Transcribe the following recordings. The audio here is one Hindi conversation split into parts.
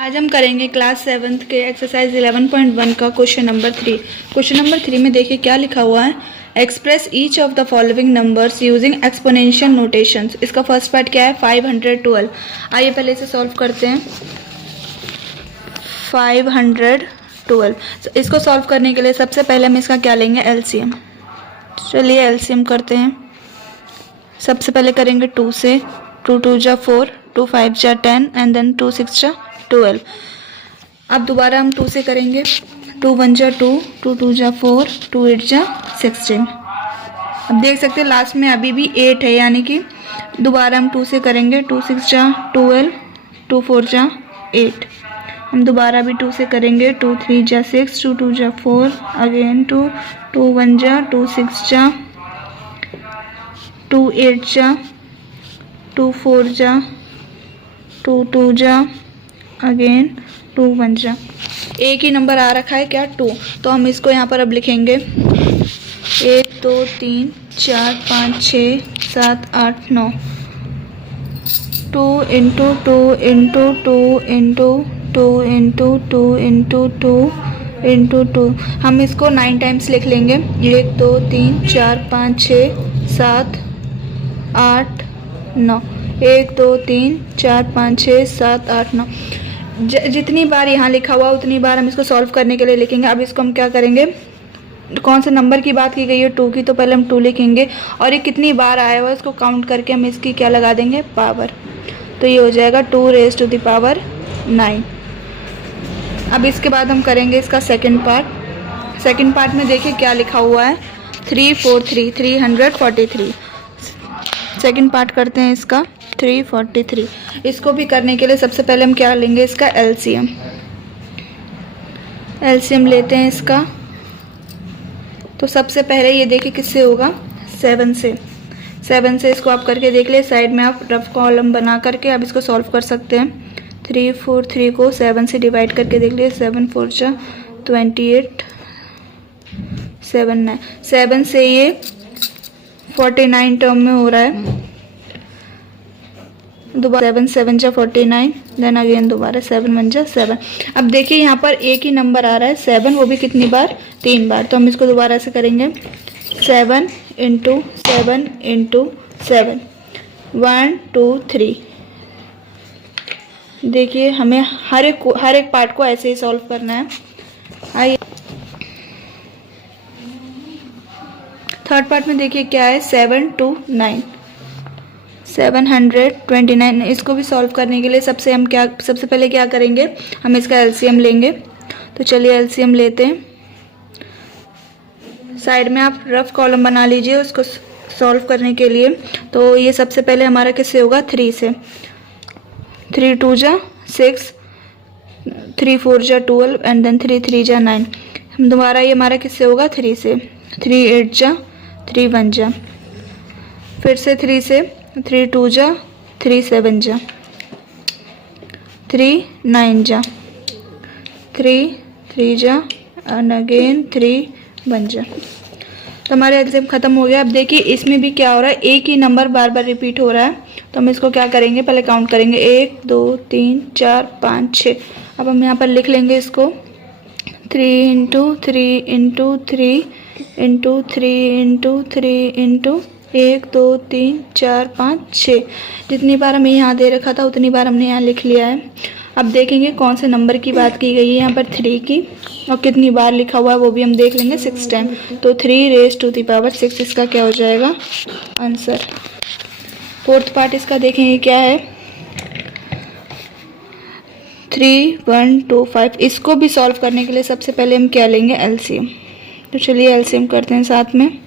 आज हम करेंगे क्लास 7th के एक्सरसाइज 11.1 का क्वेश्चन नंबर 3। क्वेश्चन नंबर 3 में देखिए क्या लिखा हुआ है, express each of the following numbers using exponential notations. इसका फर्स्ट पार्ट क्या है, 512। आइए पहले इसे सॉल्व करते हैं। 512, इसको सॉल्व करने के लिए सबसे पहले हम इसका क्या लेंगे, एलसीएम। चलिए एलसीएम करते हैं। सबसे पहले करेंगे 2 से, 2 2 जा 4, 2 5 जा 10 एंड देन 2 6 जा 12। अब दोबारा हम 2 से करेंगे, 2 1 जा 2, 2 2 जा 4, 2 8 जा 16। अब देख सकते हैं लास्ट में अभी भी 8 है, यानी कि दोबारा हम 2 से करेंगे, 2 6 जा 12, 2 4 जा 8। हम दोबारा भी 2 से करेंगे, 2 3 जा 6, 2 2 जा 4, अगेन 2 2 1 जा 2 6 जा 2 8 जा 2 4 जा 2 2 जा अगेन 2 1 जा। एक ही नंबर आ रखा है क्या, 2। तो हम इसको यहाँ पर अब लिखेंगे 1 2 3 4 5 6 7 8 9। 2 into 2 into 2 into 2 into 2 into 2 into 2। हम इसको 9 टाइम्स लिख लेंगे, 1 2 3 4 5 6 7 8 9। 1 2 3 4 5 6 7 8 9। जितनी बार यहाँ लिखा हुआ उतनी बार हम इसको सॉल्व करने के लिए लिखेंगे। अब इसको हम क्या करेंगे, कौन से नंबर की बात की गई है, 2 की, तो पहले हम 2 लिखेंगे और ये कितनी बार आया हुआ है उसको काउंट करके हम इसकी क्या लगा देंगे, पावर। तो ये हो जाएगा 2 रेज़ टू द पावर 9। अब इसके बाद हम करेंगे इसका सेकंड पार्ट। सेकंड पार्ट में देखिए क्या लिखा हुआ है, 343 343। सेकंड पार्ट करते हैं इसका, 343। इसको भी करने के लिए सबसे पहले हम क्या लेंगे, इसका एलसीएम। एलसीएम लेते हैं इसका। तो सबसे पहले ये देखिए किससे होगा, 7 से। 7 से इसको आप करके देख ले, साइड में आप रफ कॉलम बना करके आप इसको सॉल्व कर सकते हैं। 343 को 7 से डिवाइड करके देख लिए, 7 4 जा 28 7 9। 7 से ये 49 टर्म में हो रहा है। दोबारा 7 7 जा 49, देन अगेन दोबारा 7 1 जा 7। अब देखिए यहाँ पर एक ही नंबर आ रहा है 7, वो भी कितनी बार, 3 बार। तो हम इसको दोबारा से करेंगे, 7 इंटू 7 इंटू 7, 1 2 3। देखिए हमें हर एक पार्ट को ऐसे ही सॉल्व करना है। आइए थर्ड पार्ट में देखिए क्या है, 7 2 9, 729। इसको भी सॉल्व करने के लिए सबसे पहले क्या करेंगे, हम इसका एलसीएम लेंगे। तो चलिए एलसीएम लेते हैं। साइड में आप रफ कॉलम बना लीजिए उसको सॉल्व करने के लिए। तो ये सबसे पहले हमारा किससे होगा, 3 से। 3 2 जा 6, 3 4 जा 12 एंड देन 3 3 जा 9। हम दोबारा ये हमारा किससे होगा, 3 से। 3 8 जा 3 1 जा, फिर से 3 से, 3 2 जा 3 7 जा 3 9 जा 3 3 जा एंड अगेन 3 1 जा। तो हमारे एल्सियम ख़त्म हो गया। अब देखिए इसमें भी क्या हो रहा है, एक ही नंबर बार बार रिपीट हो रहा है। तो हम इसको क्या करेंगे, पहले काउंट करेंगे, 1 2 3 4 5 6। अब हम यहाँ पर लिख लेंगे इसको, 3 into 3 into 3 into 3 into 3 into 1 2 3 4 5 6। जितनी बार हमें यहाँ दे रखा था उतनी बार हमने यहाँ लिख लिया है। अब देखेंगे कौन से नंबर की बात की गई है यहाँ पर, 3 की, और कितनी बार लिखा हुआ है वो भी हम देख लेंगे, 6 टाइम। तो 3 रेज़ टू द पावर 6 इसका क्या हो जाएगा, आंसर। फोर्थ पार्ट इसका देखेंगे क्या है, 3 1 2 5। इसको भी सॉल्व करने के लिए सबसे पहले हम क्या लेंगे, एलसीएम। तो चलिए एलसीएम करते हैं साथ में।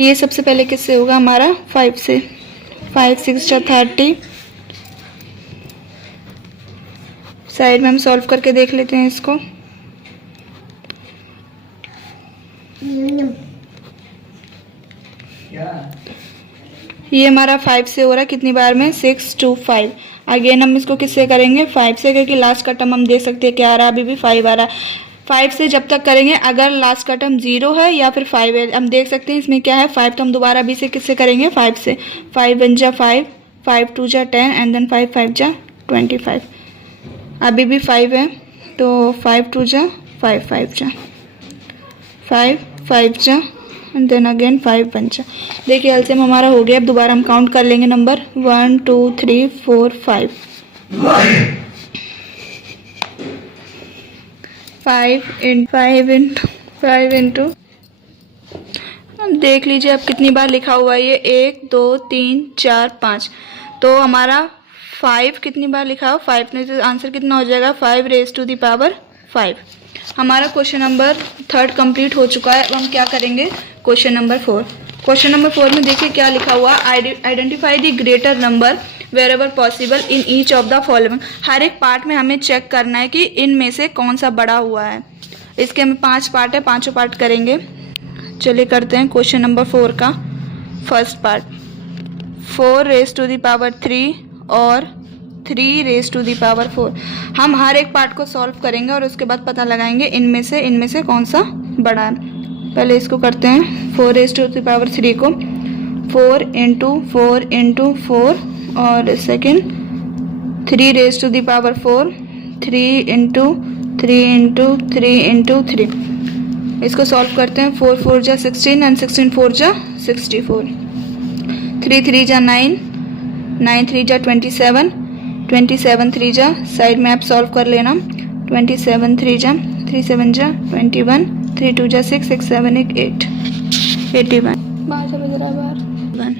ये सबसे पहले किससे होगा हमारा, 5 से। 5 6 जा 30। साइड में हम सॉल्व करके देख लेते हैं इसको। ये हमारा 5 से हो रहा है, कितनी बार में, 6 2 5। अगेन हम इसको किससे करेंगे, 5 से, क्योंकि लास्ट का टर्म हम देख सकते हैं क्या आ रहा है, अभी भी 5 आ रहा है। 5 से जब तक करेंगे, अगर लास्ट का टर्म 0 है या फिर 5 है, हम देख सकते हैं इसमें क्या है, 5। तो हम दोबारा भी से किससे करेंगे, 5 से। 5 1 जा 5, 5 2 जा 10 एंड देन 5 5 जा 25। अभी भी 5 है, तो 5 2 जा 5 5 जा 5 5 जा एंड देन अगेन 5 1 जा। देखिए एलसीएम हमारा हो गया। अब दोबारा हम काउंट कर लेंगे नंबर 1 2 3 4 5 5 इंटू देख लीजिए अब कितनी बार लिखा हुआ है ये 1 2 3 4 5। तो हमारा 5 कितनी बार लिखा हो 5 में, तो आंसर कितना हो जाएगा 5 रेज टू द पावर 5। हमारा क्वेश्चन नंबर 3 कंप्लीट हो चुका है। अब हम क्या करेंगे क्वेश्चन नंबर 4। क्वेश्चन नंबर 4 में देखिए क्या लिखा हुआ, identify the greater number wherever possible in each of the following. हर एक पार्ट में हमें चेक करना है कि इनमें से कौन सा बड़ा हुआ है। इसके हमें 5 पार्ट है, पांचों पार्ट करेंगे। चलिए करते हैं क्वेश्चन नंबर 4 का first part. 4 raise to the power 3 और 3 रेज टू द पावर 4। हम हर एक पार्ट को सॉल्व करेंगे और उसके बाद पता लगाएंगे इनमें से कौन सा बड़ा है। पहले इसको करते हैं 4 रेज टू द पावर 3 को 4 इंटू 4 और second 3 raise to the power 4 3 into 3। इसको सॉल्व करते हैं 4 4 जा 16 एंड 16 4 जा 64। 3 3 जा 9 9 3 जा 27 27 3 जा साइड में आप सॉल्व कर लेना। 27 3 जा 3 7 जा 21 3 2 जा 6 6 7 8 81 बाहर से बज रहा है बाहर 1।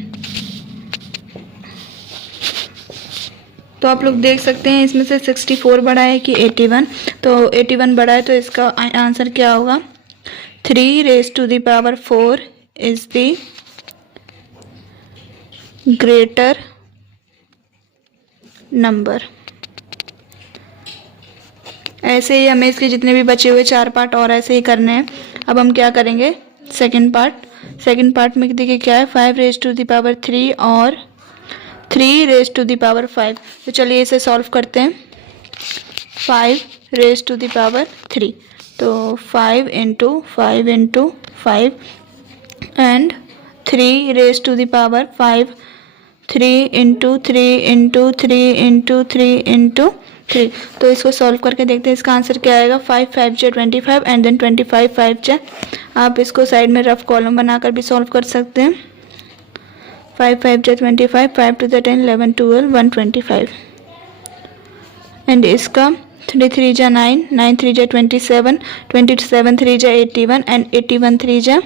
तो आप लोग देख सकते हैं इसमें से 64 बड़ा है कि 81। तो 81 बड़ा है तो इसका आंसर क्या होगा 3 raise to the power 4 is the greater number. ऐसे ही हमें इसके जितने भी बचे हुए 4 पार्ट और ऐसे ही करने हैं। अब हम क्या करेंगे सेकंड पार्ट में देखिए क्या है 5 रेज टू द पावर 3 और 3 रेज टू द पावर 5। तो चलिए इसे सॉल्व करते हैं। 5 रेज टू द पावर 3 तो 5 into 5 and 3 raise to the power 5 3 into 3। तो इसको सॉल्व करके देखते हैं इसका आंसर क्या आएगा। 5 5 जा 25 एंड देन 25 5 जा। आप इसको साइड में रफ कॉलम बनाकर भी सॉल्व कर सकते हैं। 5 5 जा 25 5 टू द 10 11 12 125 एंड इसका 3 3 जा 9 9 3 जा 27 27 3 जा 81 एंड 81 3 जा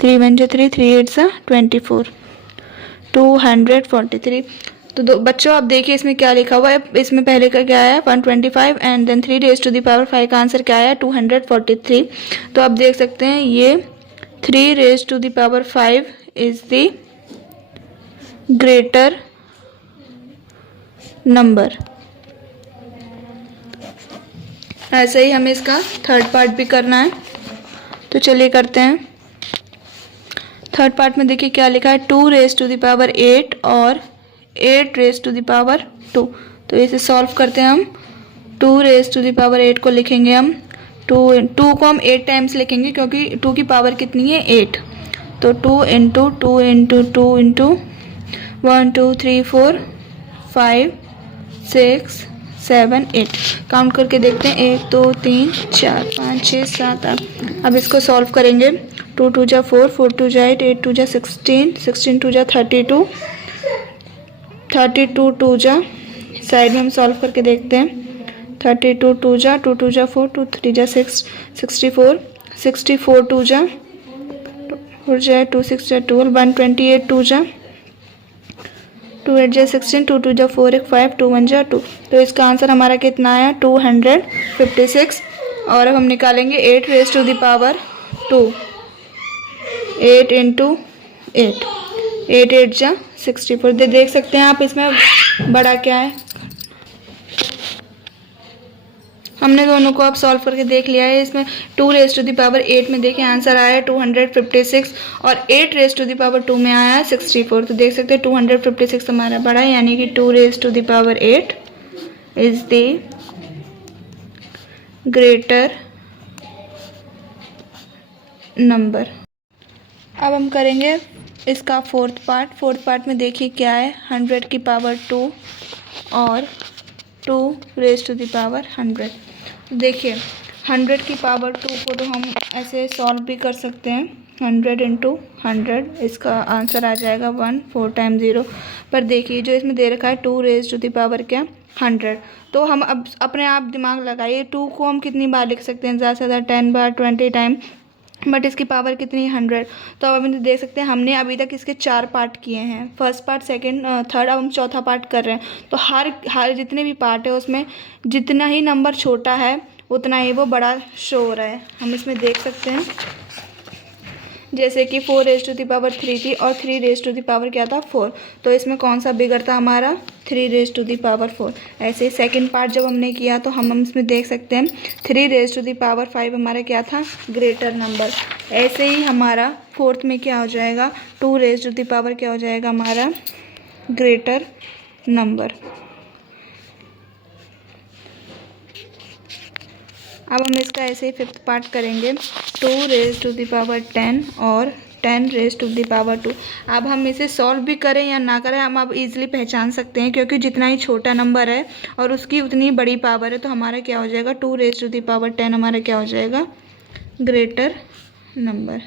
3 1 जा 3 3 8 जा 24 243। तो बच्चों आप देखिए इसमें क्या लिखा हुआ है। इसमें पहले का क्या आया 125 and then 3 raise to the power 5 का आंसर क्या आया 243। तो आप देख सकते हैं ये 3 raise to the power 5 is the greater number. ऐसे ही हमें इसका थर्ड पार्ट भी करना है। तो चलिए करते हैं। थर्ड पार्ट में देखिए क्या लिखा है 2 रेज टू द पावर 8 और 8 रेज टू द पावर 2। तो इसे सॉल्व करते हैं हम। 2 रेज टू द पावर 8 को लिखेंगे हम 2 को हम 8 टाइम्स लिखेंगे क्योंकि 2 की पावर कितनी है 8। तो 2 इंटू 1 2 3 4 5 6 7 8 काउंट करके देखते हैं 1 2 3 4 5 6 7 8। अब इसको सॉल्व करेंगे 2 2 जा 4 4 2 जा 8 8 2 जा 16 16 2 जा 32 32 2 जा साइड में हम सॉल्व करके देखते हैं 32 2 जा 2 2 जा 4 2 3 जा 6 64 64 2 जा 4 जा 2 6 जा 12 128 2 जा 2 8 जा 16 2 2 जा 4 1 5 2 1 जा 2। तो इसका आंसर हमारा कितना आया 256। और अब हम निकालेंगे 8 raise to the power 2 8 into 8 8 8 जा 64। देख सकते हैं आप इसमें बड़ा क्या है। हमने दोनों को अब सॉल्व करके देख लिया है। इसमें 2 रेज टू द पावर 8 में देखिए आंसर आया 256 और 8 रेज टू द पावर 2 में आया 64। तो देख सकते हैं 256 हमारा बड़ा है, यानी कि 2 raise to the power 8 is the greater number. अब हम करेंगे इसका फोर्थ पार्ट में देखिए क्या है 100 की पावर 2 और 2^100। देखिए 100 की पावर 2 को तो हम ऐसे सॉल्व भी कर सकते हैं, 100 × 100, इसका आंसर आ जाएगा 1, 4 टाइम्स 0। पर देखिए जो इसमें दे रखा है 2^100 क्या 100, तो हम अब अपने आप दिमाग लगाइए, 2 को हम कितनी बार लिख सकते हैं, ज़्यादा से ज़्यादा 10 बार, 20 टाइम, बट इसकी पावर कितनी है 100। तो अब हम देख सकते हैं हमने अभी तक इसके 4 पार्ट किए हैं, फर्स्ट पार्ट, सेकंड, थर्ड, अब हम चौथा पार्ट कर रहे हैं। तो हर जितने भी पार्ट है उसमें जितना ही नंबर छोटा है उतना ही वो बड़ा शो हो रहा है। हम इसमें देख सकते हैं जैसे कि 4^3 थी और 3^4 क्या था 4, तो इसमें कौन सा बिगड़ था हमारा 3^4। ऐसे ही सेकंड पार्ट जब हमने किया तो हम इसमें देख सकते हैं 3^5 हमारा क्या था ग्रेटर नंबर। ऐसे ही हमारा फोर्थ में क्या हो जाएगा 2^, क्या हो जाएगा हमारा ग्रेटर नंबर। अब हम इसका ऐसे ही फिफ्थ पार्ट करेंगे 2^10 और 10^2। अब हम इसे सॉल्व भी करें या ना करें हम अब इजीली पहचान सकते हैं, क्योंकि जितना ही छोटा नंबर है और उसकी उतनी बड़ी पावर है, तो हमारा क्या हो जाएगा 2^10 हमारा क्या हो जाएगा ग्रेटर नंबर।